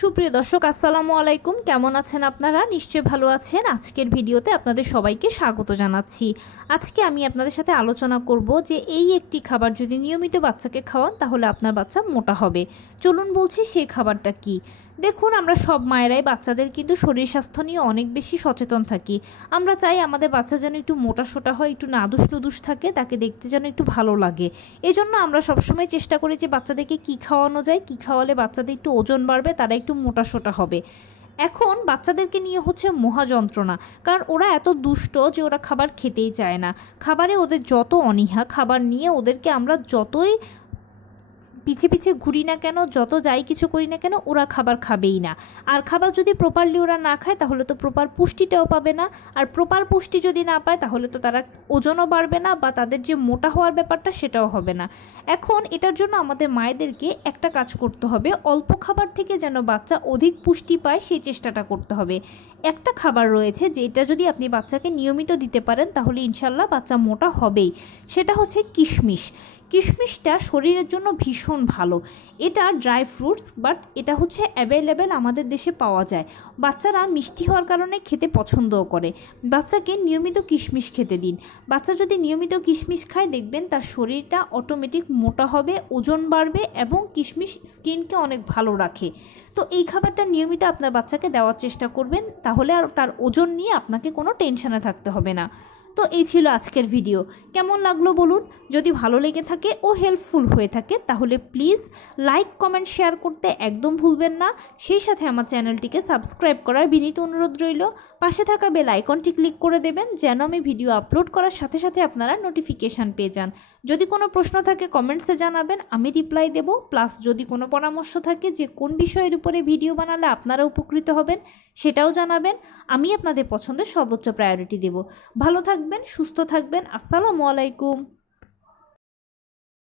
সুপ্রিয় দর্শক আসসালামু আলাইকুম, কেমন আছেন আপনারা? নিশ্চয়ই ভালো আছেন। আজকের ভিডিওতে আপনাদের সবাইকে স্বাগত জানাচ্ছি। আজকে আমি আপনাদের সাথে আলোচনা করব যে এই একটি খাবার যদি নিয়মিত বাচ্চাকে খাওয়ান তাহলে আপনার বাচ্চা মোটা হবে। চলুন বলছি সেই খাবারটা কি। দেখুন, আমরা সব মায়েরাই বাচ্চাদের কিন্তু শরীর স্বাস্থ্য নিয়ে অনেক বেশি সচেতন থাকি। আমরা চাই আমাদের বাচ্চা যেন একটু মোটা সোটা হয়, একটু নাদুস নুদুস থাকে, তাকে দেখতে যেন একটু ভালো লাগে। এজন্য আমরা সবসময় চেষ্টা করি যে বাচ্চাদেরকে কী খাওয়ানো যায়, কী খাওয়ালে বাচ্চাদের একটু ওজন বাড়বে, তারা একটু মোটা সোটা হবে। এখন বাচ্চাদেরকে নিয়ে হচ্ছে মহা যন্ত্রণা, কারণ ওরা এত দুষ্ট যে ওরা খাবার খেতেই চায় না। খাবারে ওদের যত অনীহা, খাবার নিয়ে ওদেরকে আমরা যতই পিছে পিছে ঘুরি না কেন, যত যাই কিছু করি না কেন, ওরা খাবার খাবেই না। আর খাবার যদি প্রপারলি ওরা না খায় তাহলে তো প্রপার পুষ্টিটাও পাবে না, আর প্রপার পুষ্টি যদি না পায় তাহলে তো তারা ওজনও বাড়বে না, বা তাদের যে মোটা হওয়ার ব্যাপারটা সেটাও হবে না। এখন এটার জন্য আমাদের মায়েদেরকে একটা কাজ করতে হবে, অল্প খাবার থেকে যেন বাচ্চা অধিক পুষ্টি পায় সেই চেষ্টাটা করতে হবে। একটা খাবার রয়েছে যেটা যদি আপনি বাচ্চাকে নিয়মিত দিতে পারেন তাহলে ইনশাল্লাহ বাচ্চা মোটা হবেই। সেটা হচ্ছে কিশমিশ। কিশমিশটা শরীরের জন্য ভীষণ ভালো। এটা ড্রাই ফ্রুটস, বাট এটা হচ্ছে অ্যাভেলেবেল, আমাদের দেশে পাওয়া যায়। বাচ্চারা মিষ্টি হওয়ার কারণে খেতে পছন্দও করে। বাচ্চাকে নিয়মিত কিশমিশ খেতে দিন। বাচ্চা যদি নিয়মিত কিশমিশ খায় দেখবেন তার শরীরটা অটোমেটিক মোটা হবে, ওজন বাড়বে, এবং কিশমিশ স্কিনকে অনেক ভালো রাখে। তো এই খাবারটা নিয়মিত আপনার বাচ্চাকে দেওয়ার চেষ্টা করবেন, তাহলে আর তার ওজন নিয়ে আপনাকে কোনো টেনশনে থাকতে হবে না। তো এই ছিল আজকের ভিডিও। কেমন লাগলো বলুন। যদি ভালো লেগে থাকে ও হেল্পফুল হয়ে থাকে তাহলে প্লিজ লাইক, কমেন্ট, শেয়ার করতে একদম ভুলবেন না। সেই সাথে আমার চ্যানেলটিকে সাবস্ক্রাইব করার বিনীত অনুরোধ রইল। পাশে থাকা বেল আইকনটি ক্লিক করে দেবেন যেন আমি ভিডিও আপলোড করার সাথে সাথে আপনারা নোটিফিকেশান পেয়ে যান। যদি কোনো প্রশ্ন থাকে কমেন্টসে জানাবেন, আমি রিপ্লাই দেব। প্লাস যদি কোনো পরামর্শ থাকে যে কোন বিষয়ের উপরে ভিডিও বানালে আপনারা উপকৃত হবেন সেটাও জানাবেন। আমি আপনাদের পছন্দের সর্বোচ্চ প্রায়োরিটি দেব। ভালো থাকবেন, সুস্থ থাকবেন। আসসালামু আলাইকুম।